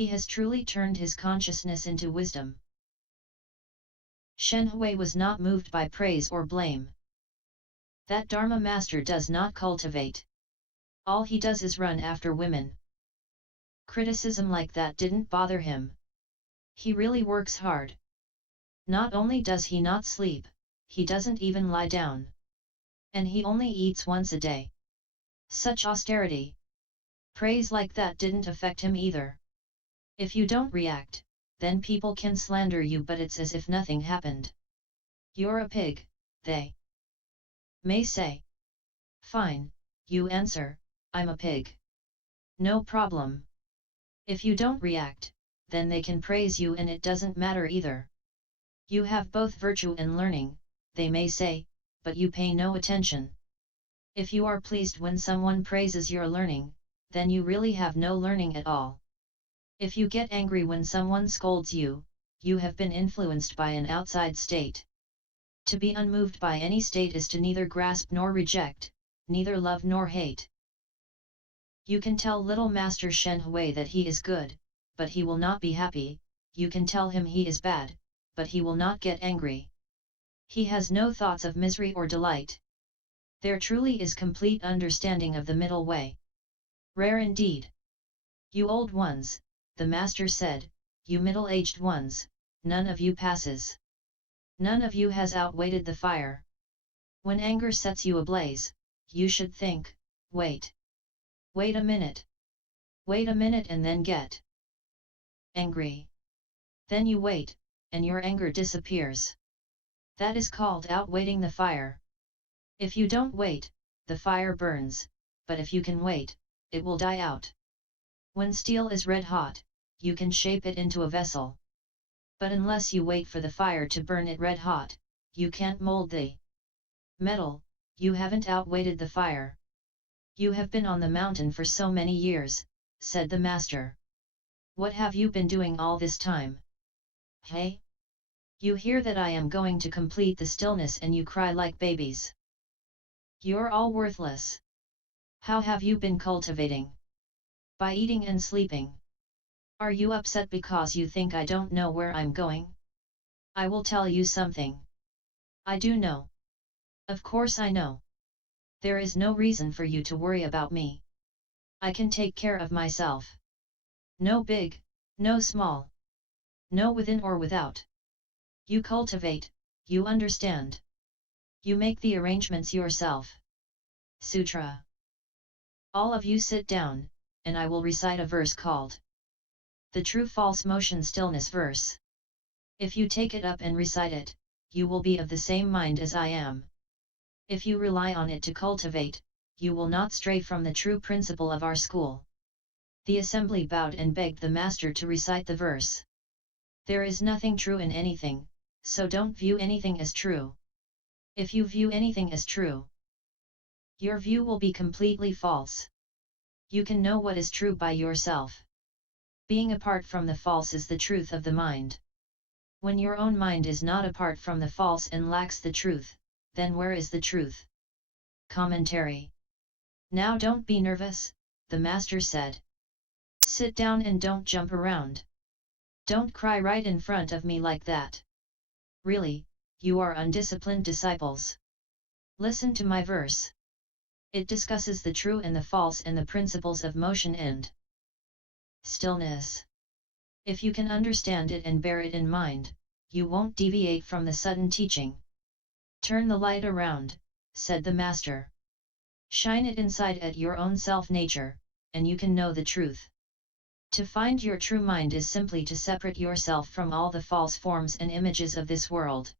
He has truly turned his consciousness into wisdom. Shen Hui was not moved by praise or blame. That Dharma master does not cultivate. All he does is run after women. Criticism like that didn't bother him. He really works hard. Not only does he not sleep, he doesn't even lie down. And he only eats once a day. Such austerity. Praise like that didn't affect him either. If you don't react, then people can slander you, but it's as if nothing happened. You're a pig, they may say. Fine, you answer, I'm a pig. No problem. If you don't react, then they can praise you and it doesn't matter either. You have both virtue and learning, they may say, but you pay no attention. If you are pleased when someone praises your learning, then you really have no learning at all. If you get angry when someone scolds you, you have been influenced by an outside state. To be unmoved by any state is to neither grasp nor reject, neither love nor hate. You can tell Little Master Shen Hui that he is good, but he will not be happy. You can tell him he is bad, but he will not get angry. He has no thoughts of misery or delight. There truly is complete understanding of the middle way. Rare indeed. You old ones, the master said, you middle-aged ones, none of you passes. None of you has outweighted the fire. When anger sets you ablaze, you should think, wait. Wait a minute. Wait a minute and then get angry. Then you wait, and your anger disappears. That is called outweighting the fire. If you don't wait, the fire burns, but if you can wait, it will die out. When steel is red hot, you can shape it into a vessel. But unless you wait for the fire to burn it red hot, you can't mold the metal. You haven't outweighted the fire. You have been on the mountain for so many years, said the master. What have you been doing all this time? Hey? You hear that I am going to complete the stillness and you cry like babies. You're all worthless. How have you been cultivating? By eating and sleeping. Are you upset because you think I don't know where I'm going? I will tell you something. I do know. Of course I know. There is no reason for you to worry about me. I can take care of myself. No big, no small. No within or without. You cultivate, you understand. You make the arrangements yourself. Sutra. All of you sit down, and I will recite a verse called the True False Motion Stillness Verse. If you take it up and recite it, you will be of the same mind as I am. If you rely on it to cultivate, you will not stray from the true principle of our school. The assembly bowed and begged the master to recite the verse. There is nothing true in anything, so don't view anything as true. If you view anything as true, your view will be completely false. You can know what is true by yourself. Being apart from the false is the truth of the mind. When your own mind is not apart from the false and lacks the truth, then where is the truth? Commentary. Now don't be nervous, the master said. Sit down and don't jump around. Don't cry right in front of me like that. Really, you are undisciplined disciples. Listen to my verse. It discusses the true and the false and the principles of motion and stillness. If you can understand it and bear it in mind, you won't deviate from the sudden teaching. Turn the light around, said the master. Shine it inside at your own self-nature, and you can know the truth. To find your true mind is simply to separate yourself from all the false forms and images of this world.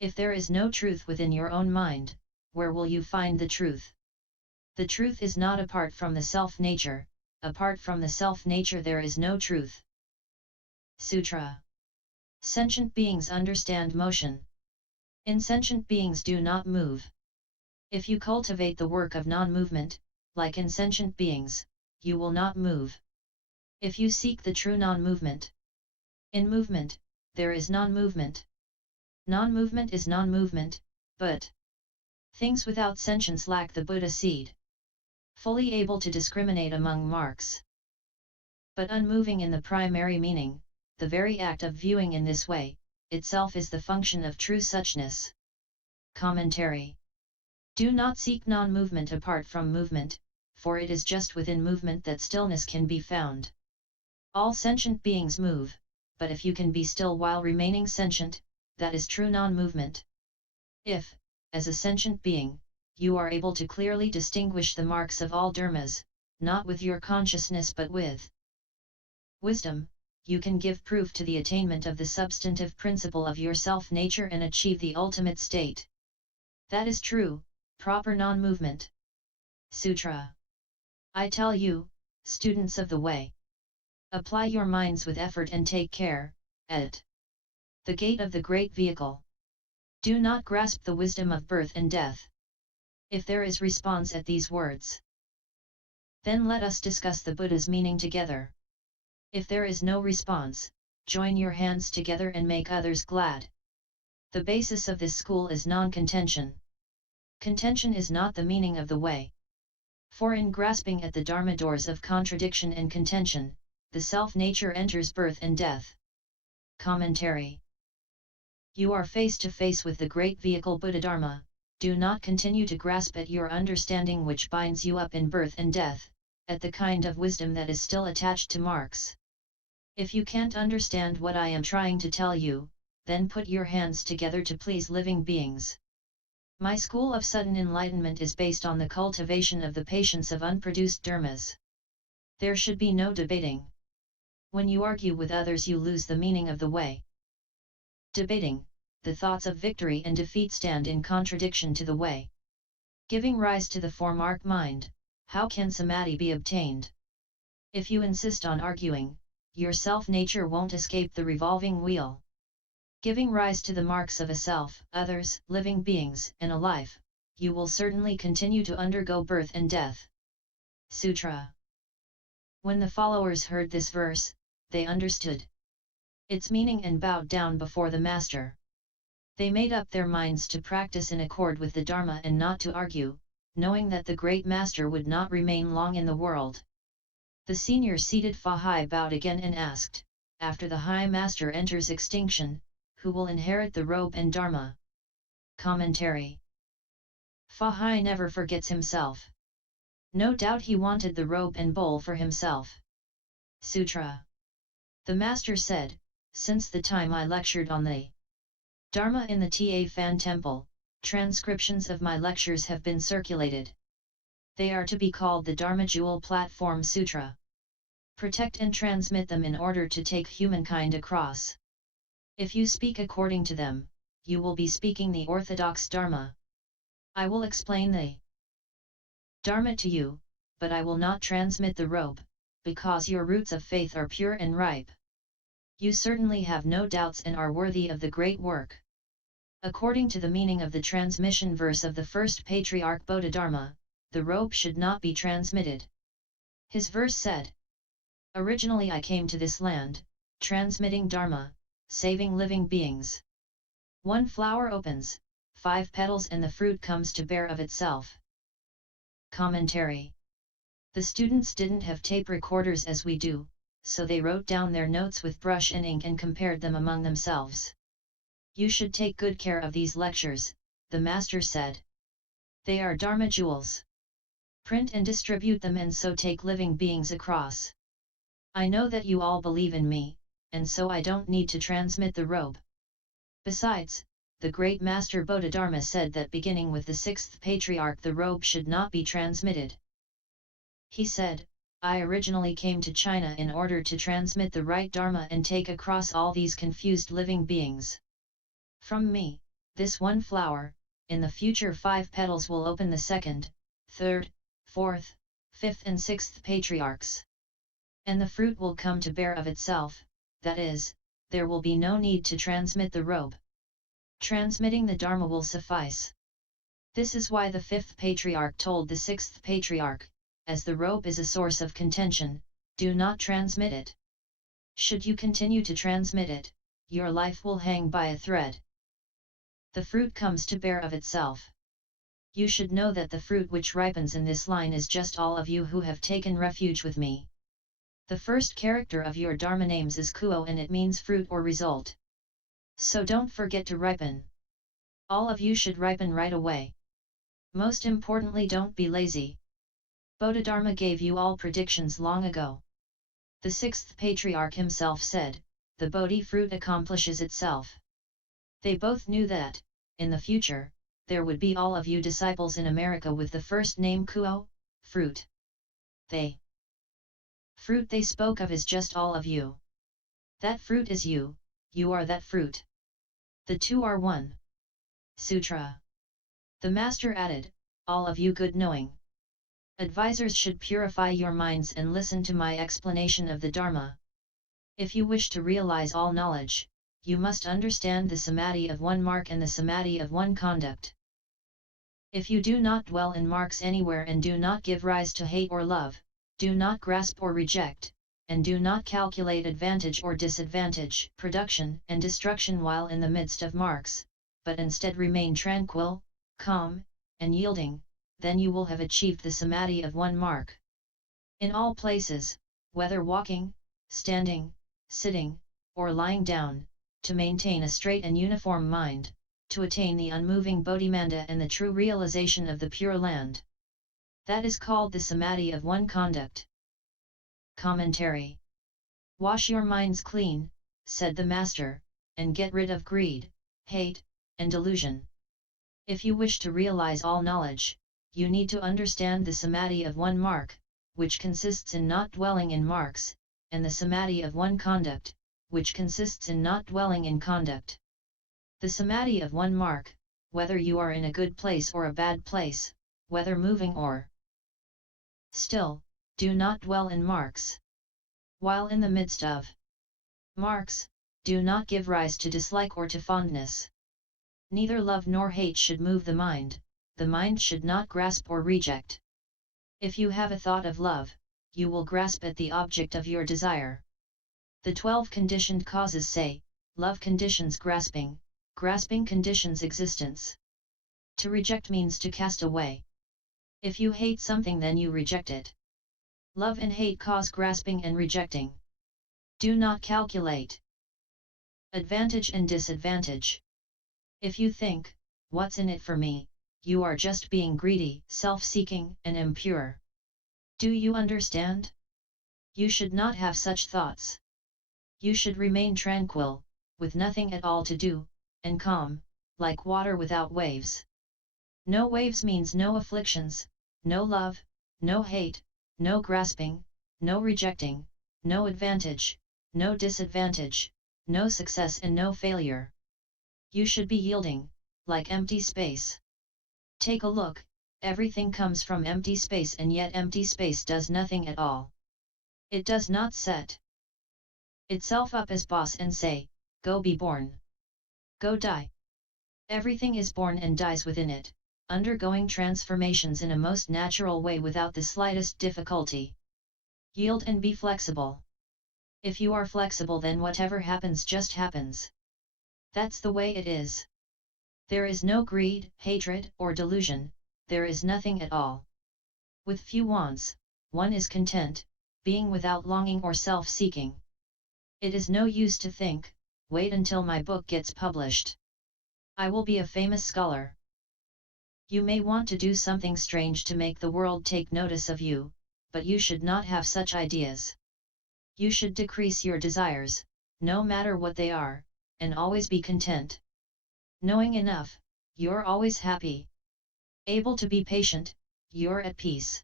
If there is no truth within your own mind, where will you find the truth? The truth is not apart from the self-nature. Apart from the self-nature there is no truth. Sutra. Sentient beings understand motion. Insentient beings do not move. If you cultivate the work of non-movement, like insentient beings, you will not move. If you seek the true non-movement. In movement, there is non-movement. Non-movement is non-movement, but things without sentience lack the Buddha seed. Fully able to discriminate among marks. But unmoving in the primary meaning, the very act of viewing in this way, itself is the function of true suchness. Commentary. Do not seek non-movement apart from movement, for it is just within movement that stillness can be found. All sentient beings move, but if you can be still while remaining sentient, that is true non-movement. If, as a sentient being, you are able to clearly distinguish the marks of all dharmas, not with your consciousness but with wisdom, you can give proof to the attainment of the substantive principle of your self-nature and achieve the ultimate state. That is true, proper non-movement. Sutra. I tell you, students of the way, apply your minds with effort and take care, at the gate of the great vehicle. Do not grasp the wisdom of birth and death. If there is response at these words, then let us discuss the Buddha's meaning together. If there is no response, join your hands together and make others glad. The basis of this school is non-contention. Contention is not the meaning of the way. For in grasping at the Dharma doors of contradiction and contention, the self-nature enters birth and death. Commentary. You are face to face with the great vehicle Buddha Dharma. Do not continue to grasp at your understanding which binds you up in birth and death, at the kind of wisdom that is still attached to marks. If you can't understand what I am trying to tell you, then put your hands together to please living beings. My school of sudden enlightenment is based on the cultivation of the patience of unproduced dharmas. There should be no debating. When you argue with others you lose the meaning of the way. Debating, the thoughts of victory and defeat stand in contradiction to the way. Giving rise to the four-mark mind, how can samadhi be obtained? If you insist on arguing, your self-nature won't escape the revolving wheel. Giving rise to the marks of a self, others, living beings, and a life, you will certainly continue to undergo birth and death. Sutra. When the followers heard this verse, they understood its meaning and bowed down before the Master. They made up their minds to practice in accord with the Dharma and not to argue, knowing that the great Master would not remain long in the world. The senior seated Fahai bowed again and asked, after the High Master enters extinction, who will inherit the robe and Dharma? Commentary. Fahai never forgets himself. No doubt he wanted the robe and bowl for himself. Sutra. The Master said, since the time I lectured on the Dharma in the Ta Fan Temple, transcriptions of my lectures have been circulated. They are to be called the Dharma Jewel Platform Sutra. Protect and transmit them in order to take humankind across. If you speak according to them, you will be speaking the orthodox Dharma. I will explain the Dharma to you, but I will not transmit the robe, because your roots of faith are pure and ripe. You certainly have no doubts and are worthy of the great work. According to the meaning of the transmission verse of the first patriarch Bodhidharma, the robe should not be transmitted. His verse said, originally I came to this land, transmitting Dharma, saving living beings. One flower opens, 5 petals and the fruit comes to bear of itself. Commentary. The students didn't have tape recorders as we do, so they wrote down their notes with brush and ink and compared them among themselves. You should take good care of these lectures, the Master said. They are Dharma jewels. Print and distribute them and so take living beings across. I know that you all believe in me, and so I don't need to transmit the robe. Besides, the great Master Bodhidharma said that beginning with the 6th patriarch the robe should not be transmitted. He said, I originally came to China in order to transmit the right Dharma and take across all these confused living beings. From me, this one flower, in the future 5 petals will open the 2nd, 3rd, 4th, 5th and 6th patriarchs. And the fruit will come to bear of itself, that is, there will be no need to transmit the robe. Transmitting the Dharma will suffice. This is why the 5th patriarch told the 6th patriarch, as the robe is a source of contention, do not transmit it. Should you continue to transmit it, your life will hang by a thread. The fruit comes to bear of itself. You should know that the fruit which ripens in this line is just all of you who have taken refuge with me. The first character of your Dharma names is Kuo and it means fruit or result. So don't forget to ripen. All of you should ripen right away. Most importantly, don't be lazy. Bodhidharma gave you all predictions long ago. The sixth patriarch himself said, the Bodhi fruit accomplishes itself. They both knew that, in the future, there would be all of you disciples in America with the first name Kuo, fruit. Fruit they spoke of is just all of you. That fruit is you, you are that fruit. The two are one. Sutra. The master added, all of you good knowing advisors should purify your minds and listen to my explanation of the Dharma. If you wish to realize all knowledge, you must understand the samadhi of one mark and the samadhi of one conduct. If you do not dwell in marks anywhere and do not give rise to hate or love, do not grasp or reject, and do not calculate advantage or disadvantage, production and destruction while in the midst of marks, but instead remain tranquil, calm, and yielding, then you will have achieved the samadhi of one mark. In all places, whether walking, standing, sitting, or lying down, to maintain a straight and uniform mind, to attain the unmoving Bodhimanda and the true realization of the Pure Land. That is called the samadhi of one conduct. Commentary. Wash your minds clean, said the Master, and get rid of greed, hate, and delusion. If you wish to realize all knowledge, you need to understand the samadhi of one mark, which consists in not dwelling in marks, and the samadhi of one conduct, which consists in not dwelling in conduct. The samadhi of one mark, whether you are in a good place or a bad place, whether moving or still, do not dwell in marks. While in the midst of marks, do not give rise to dislike or to fondness. Neither love nor hate should move the mind should not grasp or reject. If you have a thought of love, you will grasp at the object of your desire. The 12 conditioned causes say, love conditions grasping, grasping conditions existence. To reject means to cast away. If you hate something then you reject it. Love and hate cause grasping and rejecting. Do not calculate advantage and disadvantage. If you think, what's in it for me, you are just being greedy, self-seeking, and impure. Do you understand? You should not have such thoughts. You should remain tranquil, with nothing at all to do, and calm, like water without waves. No waves means no afflictions, no love, no hate, no grasping, no rejecting, no advantage, no disadvantage, no success and no failure. You should be yielding, like empty space. Take a look, everything comes from empty space and yet empty space does nothing at all. It does not set itself up as boss and say, go be born. Go die. Everything is born and dies within it, undergoing transformations in a most natural way without the slightest difficulty. Yield and be flexible. If you are flexible then whatever happens just happens. That's the way it is. There is no greed, hatred, or delusion, there is nothing at all. With few wants, one is content, being without longing or self-seeking. It is no use to think, wait until my book gets published. I will be a famous scholar. You may want to do something strange to make the world take notice of you, but you should not have such ideas. You should decrease your desires, no matter what they are, and always be content. Knowing enough, you're always happy. Able to be patient, you're at peace.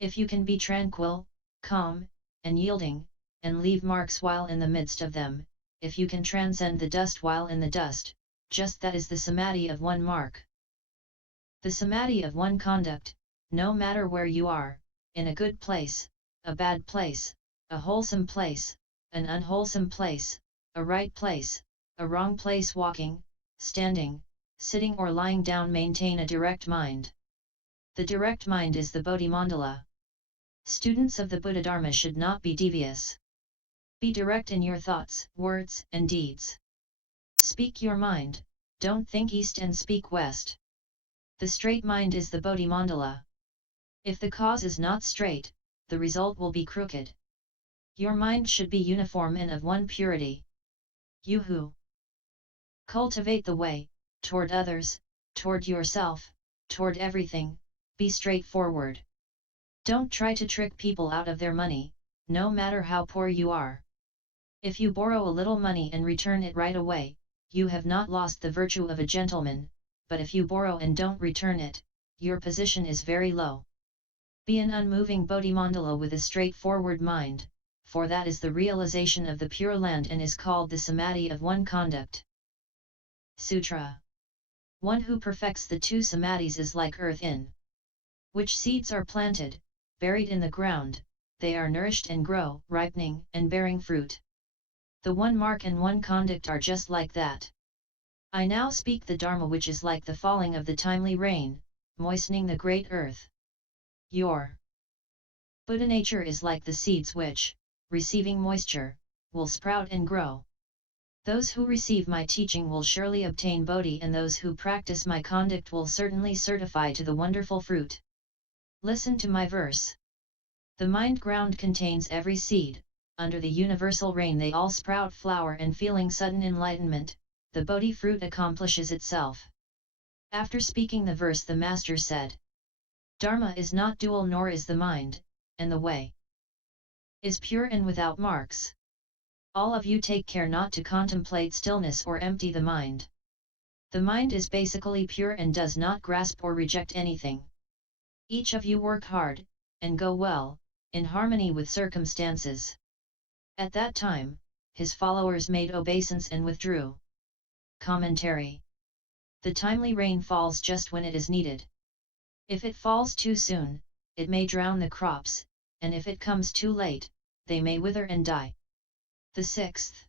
If you can be tranquil, calm, and yielding, and leave marks while in the midst of them, if you can transcend the dust while in the dust, just that is the samadhi of one mark. The samadhi of one conduct, no matter where you are, in a good place, a bad place, a wholesome place, an unwholesome place, a right place, a wrong place, walking, standing, sitting or lying down, maintain a direct mind. The direct mind is the Bodhimandala. Students of the Buddha Dharma should not be devious. Be direct in your thoughts, words, and deeds. Speak your mind, don't think east and speak west. The straight mind is the Bodhimandala. If the cause is not straight, the result will be crooked. Your mind should be uniform and of one purity. You who cultivate the way, toward others, toward yourself, toward everything, be straightforward. Don't try to trick people out of their money, no matter how poor you are. If you borrow a little money and return it right away, you have not lost the virtue of a gentleman, but if you borrow and don't return it, your position is very low. Be an unmoving Bodhimandala with a straightforward mind, for that is the realization of the Pure Land and is called the Samadhi of one conduct. Sutra. One who perfects the two samadhis is like earth in which seeds are planted, buried in the ground, they are nourished and grow, ripening and bearing fruit. The one mark and one conduct are just like that. I now speak the Dharma, which is like the falling of the timely rain, moistening the great earth. Your Buddha nature is like the seeds which, receiving moisture, will sprout and grow. Those who receive my teaching will surely obtain Bodhi, and those who practice my conduct will certainly certify to the wonderful fruit. Listen to my verse. The mind ground contains every seed, under the universal rain they all sprout flower, and feeling sudden enlightenment, the Bodhi fruit accomplishes itself. After speaking the verse, the master said, Dharma is not dual, nor is the mind, and the way is pure and without marks. All of you take care not to contemplate stillness or empty the mind. The mind is basically pure and does not grasp or reject anything. Each of you work hard, and go well, in harmony with circumstances. At that time, his followers made obeisance and withdrew. Commentary. The timely rain falls just when it is needed. If it falls too soon, it may drown the crops, and if it comes too late, they may wither and die. The sixth